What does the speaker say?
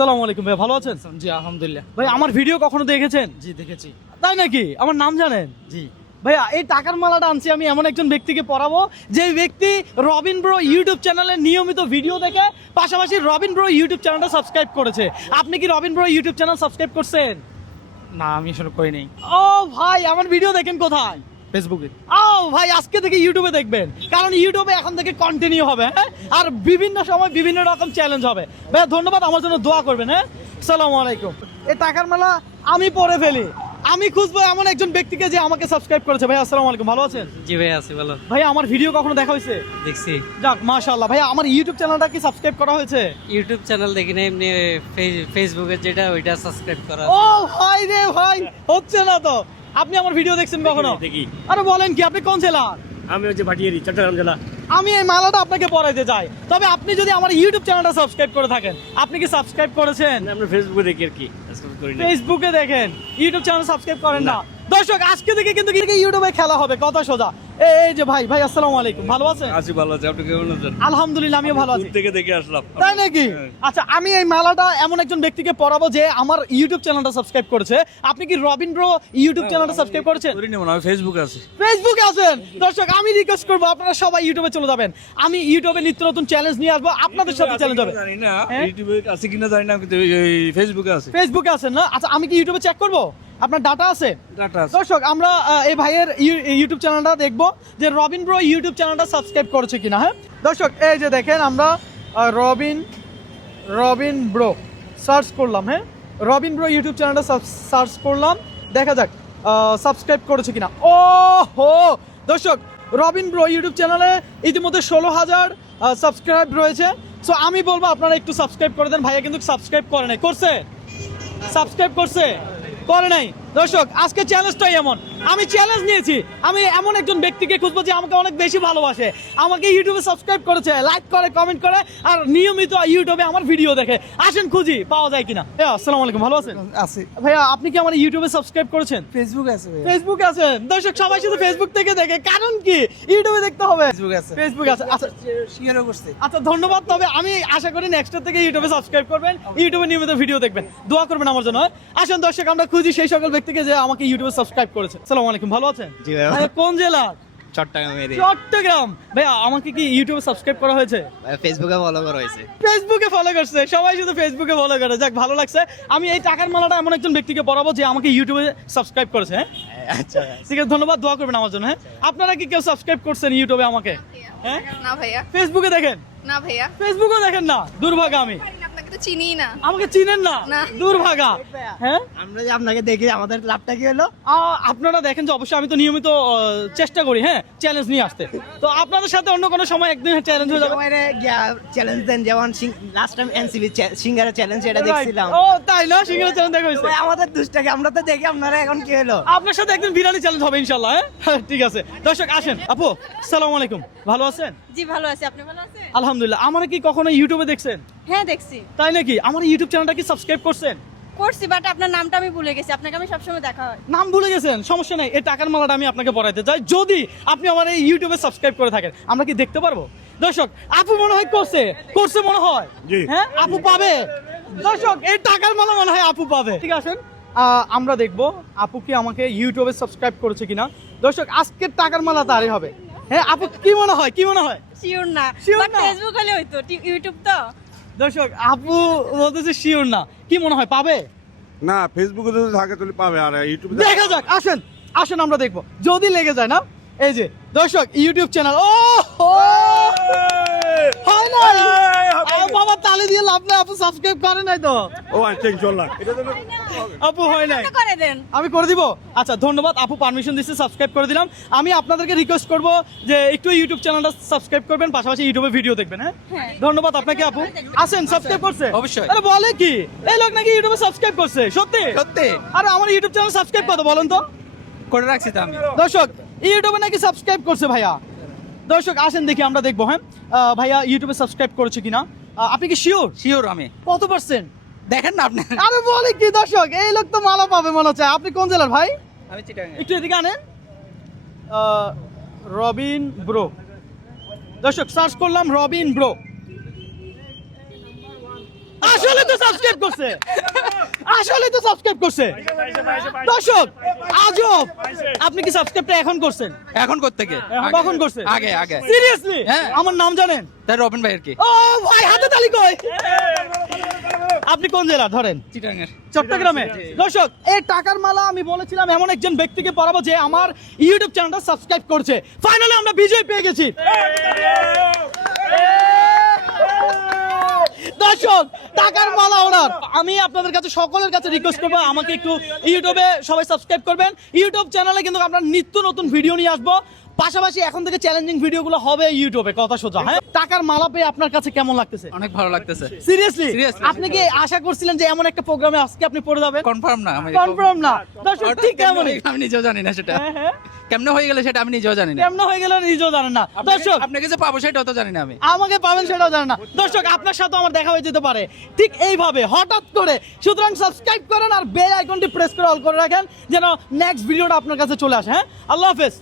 আসসালামু আলাইকুম ভাই, ভালো আছেন? জি আলহামদুলিল্লাহ। ভাই আমার ভিডিও কখনো দেখেছেন? জি দেখেছি। তাই নাকি? আমার নাম জানেন? জি। ভাইয়া এই টাকার মালাটা আনছি আমি এমন একজন ব্যক্তিকে পরাবো যে ব্যক্তি রবিন ব্রো ইউটিউব চ্যানেলে নিয়মিত ভিডিও দেখে, পাশাপাশি রবিন ব্রো ইউটিউব চ্যানেলটা সাবস্ক্রাইব করেছে। আপনি কি Robin bro YouTube channel subscribe করছেন? না আমি আসলে করি নাই। ও ভাই, আমার ভিডিও দেখেন কোথায়? ফেসবুকে। ও ভাই, আজকে থেকে ইউটিউবে দেখবেন, কারণ ইউটিউবে এখন থেকে কন্টিনিউ হবে, হ্যাঁ? আর বিভিন্ন সময় বিভিন্ন রকম চ্যালেঞ্জ হবে। ভাইয়া ধন্যবাদ, আমার জন্য দোয়া করবেন, হ্যাঁ? আসসালামু আলাইকুম। এই টাকার মালা আমি পরে ফেলি, আমি খুঁজবো এমন একজন ব্যক্তিকে যে আমাকে সাবস্ক্রাইব করেছে। ভাই আসসালামু আলাইকুম, ভালো আছেন? জি ভাই আছি ভালো। ভাই আমার ভিডিও কখনো দেখা হয়েছে? দেখছি। যাক মাশাআল্লাহ। ভাই আমার ইউটিউব চ্যানেলটা কি সাবস্ক্রাইব করা হয়েছে? ইউটিউব চ্যানেল দেখি না, এমনি ফেসবুকে যেটা ওইটা সাবস্ক্রাইব করা। ও ভাই রে ভাই, হচ্ছে না তো। আপনি আমার ভিডিও দেখছেন কখনো? দেখি। আরে বলেন কি, আপনি কোন জেলার? আমি হচ্ছে ভাটিয়ারি, চট্টগ্রাম জেলা। আমি এই মালাটা আপনাকে পরাইতে চাই, তবে আপনি যদি আমার ইউটিউব চ্যানেলটা সাবস্ক্রাইব করে থাকেন। আপনি কি সাবস্ক্রাইব করেছেন? আমরা ফেসবুকে দেখি আর কি, সাবস্ক্রাইব করি না। ফেসবুকে দেখেন, ইউটিউব চ্যানেল সাবস্ক্রাইব করেন না। দর্শক আজকে থেকে কিন্তু ইউটিউবে খেলা হবে, কথা সোজা। এই যে ভাই, ভাই আসসালামু আলাইকুম, ভালো আছেন? আছি ভালো আছি, আপনি কেমন আছেন? আলহামদুলিল্লাহ আমিও ভালো আছি। দূর থেকে দেখে আসলাম। তাই নাকি? আচ্ছা, আমি এই মালাটা এমন একজন ব্যক্তিকে পরাবো যে আমার ইউটিউব চ্যানেলটা সাবস্ক্রাইব করেছে। আপনি কি রবিন ব্রো ইউটিউব চ্যানেলটা সাবস্ক্রাইব করেছেন? করি না, আমি ফেসবুকে আছি। ফেসবুকে আছেন? দর্শক আমি রিকোয়েস্ট করবো আপনারা সবাই ইউটিউবে চলে যাবেন। আমি ইউটিউবে নিত্য নতুন চ্যালেঞ্জ নিয়ে আসবো, আপনাদের সাথে চ্যালেঞ্জ হবে। জানি না হ্যাঁ? ইউটিউবে আছে কিনা জানি না, কিন্তু ফেসবুকে আছে। ফেসবুকে আছেন না? আচ্ছা, আমি কি ইউটিউবে চেক করবো? আপনার ডাটা আছে? ডাটা আছে। দর্শক আমরা এই ভাইয়ের ইউটিউব চ্যানেলটা দেখবো যে রবিন ব্রো ইউটিউব চ্যানেলটা সাবস্ক্রাইব করেছে কিনা। হ্যাঁ দর্শক, এই যে দেখেন আমরা রবিন ব্রো সার্চ করলাম। হ্যাঁ, রবিন ব্রো ইউটিউব চ্যানেলটা সার্চ করলাম, দেখা যাক সাবস্ক্রাইব করেছে কিনা। ও হো দর্শক, রবিন ব্রো ইউটিউব চ্যানেলে ইতিমধ্যে 16,000 সাবস্ক্রাইব রয়েছে। সো আমি বলবো আপনারা একটু সাবস্ক্রাইব করে দেন। ভাইয়া কিন্তু সাবস্ক্রাইব করে নাই, করছে? সাবস্ক্রাইব করছে? করে নাই। দর্শক আজকে চ্যালেঞ্জটাই এমন, আমি চ্যালেঞ্জ নিয়েছি, আমি এমন একজন ব্যক্তিকে খুঁজবো যে আমাকে অনেক বেশি ভালোবাসে, আমাকে ইউটিউবে সাবস্ক্রাইব করেছে, লাইক করে, কমেন্ট করে, আর নিয়মিত ইউটিউবে আমার ভিডিও দেখে। আসেন খুঁজি পাওয়া যায় কিনা। আসসালামু আলাইকুম, ভালো আছেন? আছি। ভাইয়া আপনি কি আমার ইউটিউবে সাবস্ক্রাইব করেছেন? ফেসবুক আছে ভাই। ফেসবুকে আছেন? দর্শক সবাই শুধু ফেসবুক থেকে দেখে, কারণ কি ইউটিউবে দেখতে হবে? ফেসবুক আছে। ফেসবুক আছে। আচ্ছা শেয়ারও করছে। আচ্ছা ধন্যবাদ, তবে আমি আশা করি নেক্সট থেকে ইউটিউবে সাবস্ক্রাইব করবেন, ইউটিউবে নিয়মিত ভিডিও দেখবেন, দোয়া করবেন আমার জন্য। আসেন দর্শক আমরা খুঁজি সেই সকল ব্যক্তিকে যে আমাকে ইউটিউবে সাবস্ক্রাইব করেছে। আসসালামু আলাইকুম, ভালো আছেন? জি ভাই। ভাইয়া কোন জেলা? চট্টগ্রামের। চট্টগ্রাম। ভাইয়া আমাকে কি ইউটিউবে সাবস্ক্রাইব করা হয়েছে? ফেসবুকে ফলো করা হয়েছে। ফেসবুকে ফলো করছে, সবাই শুধু ফেসবুকে ফলো করে। যাক ভালো লাগছে। আমি এই টাকার মালাটা এমন একজন ব্যক্তিকে পরাবো যে আমাকে ইউটিউবে সাবস্ক্রাইব করেছে। হ্যাঁ আচ্ছা। ঠিক আছে, ধন্যবাদ, দোয়া করবেন আমার জন্য। হ্যাঁ, আপনারা কি কেউ সাবস্ক্রাইব করছেন ইউটিউবে আমাকে? হ্যাঁ, না ভাইয়া। ফেসবুকে দেখেন? না ভাইয়া। ফেসবুকেও দেখেন না? দুর্ভাগা আমি। আপনাকে তো চিনিই না। আমাকে চিনেন না? না। দুর্ভাগা। হ্যাঁ, আমরা যে আপনাকে দেখি আমাদের লাভটা কি হলো? আপনারা দেখেন যে অবশ্যই আমি তো নিয়মিত চেষ্টা করি, হ্যাঁ, চ্যালেঞ্জ নিয়ে আসতে। তো আপনাদের সাথে অন্য কোনো সময় একদিন চ্যালেঞ্জ হয়ে যাবে। সময় চ্যালেঞ্জ দেন, যেমন লাস্ট টাইম এনসিবি সিঙ্গারের চ্যালেঞ্জ এটা দেখছিলাম। ও তাই না? সিঙ্গেল চ্যালেঞ্জ দেখা হয়েছে। ভাই আমাদের দুষ্টাকে আমরা তো দেখি, আপনারা এখন কি হলো? আপনার সাথে একদিন বিরিয়ানি চ্যালেঞ্জ হবে ইনশাআল্লাহ। হ্যাঁ ঠিক আছে। দর্শক আসেন। আপু আসসালামু আলাইকুম, ভালো আছেন? জি ভালো আছি, আপনি ভালো আছেন? আলহামদুলিল্লাহ। আমার কি কখনো ইউটিউবে দেখছেন? হ্যাঁ দেখছি। তাই নাকি? আমার ইউটিউব চ্যানেলটা কি সাবস্ক্রাইব করছেন? করছি, বাট আপনার নামটা আমি ভুলে গেছি। আপনাকে আমি সবসময় দেখা হয়। নাম ভুলে গেছেন? সমস্যা নাই, এই টাকার মালাটা আমি আপনাকে পড়াইতে চাই, যদি আপনি আমার এই ইউটিউবে সাবস্ক্রাইব করে থাকেন। আমরা কি দেখতে পারবো? দর্শক আপু মনে হয় করছে মনে হয়। জি। হ্যাঁ, আপু পাবে। দর্শক এই টাকার মালা মনে হয় আপু পাবে। ঠিক আছে, আমরা দেখবো আপু কি আমাকে ইউটিউবে সাবস্ক্রাইব করেছে কিনা। দর্শক আজকের টাকার মালা তারই হবে। হ্যাঁ আপু কি মনে হয়, কি মনে হয়? শিওর না, Sure বাট না? ফেসবুক হলে হয়তো, ইউটিউব তো। দর্শক আপু বলতেছে শিওর না, কি মনে হয় পাবে? না, ফেসবুকে যদি থাকে তাহলে পাবে, আর ইউটিউবে দেখা যাক, আসেন আসেন আমরা দেখবো, যদি লেগে যায় না। এই যে দর্শক ইউটিউব চ্যানেল, ও হয় নাই? বাবা তালি দিয়ে লাভ নাই, আপু সাবস্ক্রাইব করে নাই তো। ও আচ্ছা ইনশাআল্লাহ এটা তো আপু হয় নাই, এটা করে দেন। আমি করে দিব। আচ্ছা ধন্যবাদ, আপু পারমিশন দিচ্ছে, সাবস্ক্রাইব করে দিলাম। আমি আপনাদেরকে রিকোয়েস্ট করব যে একটু ইউটিউব চ্যানেলটা সাবস্ক্রাইব করবেন, পাশাপাশি ইউটিউবে ভিডিও দেখবেন। হ্যাঁ ধন্যবাদ আপনাকে আপু। আসেন, সাবস্ক্রাইব করছে? অবশ্যই। আরে বলে কি, এই লোক নাকি ইউটিউবে সাবস্ক্রাইব করছে? সত্যি? সত্যি আরে আমার ইউটিউব চ্যানেল সাবস্ক্রাইব কত বলেন তো? করে রাখছি তো আমি। দর্শক ইউটিউবে নাকি সাবস্ক্রাইব করছে ভাইয়া। দর্শক আসেন দেখি আমরা দেখবো। হ্যাঁ ভাইয়া ইউটিউবে সাবস্ক্রাইব করেছে কিনা। আপনি কি শিওর? শিওর আমি। কত পার্সেন্ট? দেখেন না আপনি। আরে বলে কি দর্শক, এই লোক তো মালা পাবে মনে হচ্ছে। আপনি কোন জেলার ভাই? আমি চিটাগাং। একটু এদিকে আনেন। রবিন ব্রো। দর্শক সার্চ করলাম রবিন ব্রো। আসলে তো সাবস্ক্রাইব করছে, আসলে তো সাবস্ক্রাইব করছে। দর্শক আজব, আপনি কি সাবস্ক্রাইবটা এখন করছেন? এখন কোত্থেকে কখন করছে? আগে আগে সিরিয়াসলি? হ্যাঁ। আমার নাম জানেন? তাই রবিন ভাইয়ের কি ও ভাই হাতে তালি কই। আপনি কোন জেলা ধরেন? চিটাঙ্গের চট্টগ্রামে। দর্শক এই টাকার মালা আমি বলেছিলাম এমন একজন ব্যক্তিকে পড়াবো যে আমার ইউটিউব চ্যানেলটা সাবস্ক্রাইব করছে। ফাইনালি আমরা বিজয় পেয়ে গেছি। দর্শক টাকার মালা ওনার। আমি আপনাদের কাছে সকলের কাছে রিকোয়েস্ট করবো আমাকে একটু ইউটিউবে সবাই সাবস্ক্রাইব করবেন। ইউটিউব চ্যানেলে কিন্তু আমরা নিত্য নতুন ভিডিও নিয়ে আসবো, পাশাপাশি এখন থেকে চ্যালেঞ্জিং ভিডিওগুলো হবে ইউটিউবে, কথা সোজা। হ্যাঁ, টাকার মালা পেয়ে আপনার কাছে কেমন লাগতেছে? অনেক ভালো লাগতেছে। Seriously Seriously. আপনি কি আশা করছিলেন যে এমন একটা প্রোগ্রামে আজকে আপনি পড়ে যাবেন? কনফার্ম না আমি কনফার্ম না দর্শক, ঠিক কেমনই আমি নিজেও জানি না সেটা হ্যাঁ, হ্যাঁ। কেমনে হয়ে গেল সেটা আমি নিজেও জানি না। কেমন হয়ে গেল নিজেও জানেন না। দর্শক আপনাকে যে পাবো সেটাও তো জানি না আমি। আমাকে পাবেন সেটাও জানেন না। দর্শক আপনার সাথে আমার দেখা হয়ে যেতে পারে ঠিক এইভাবে হঠাৎ করে। সুতরাং সাবস্ক্রাইব করেন আর বেল আইকনটি প্রেস করে অল করে রাখেন যেন নেক্সট ভিডিওটা আপনার কাছে চলে আসে। হ্যাঁ, আল্লাহ হাফেজ।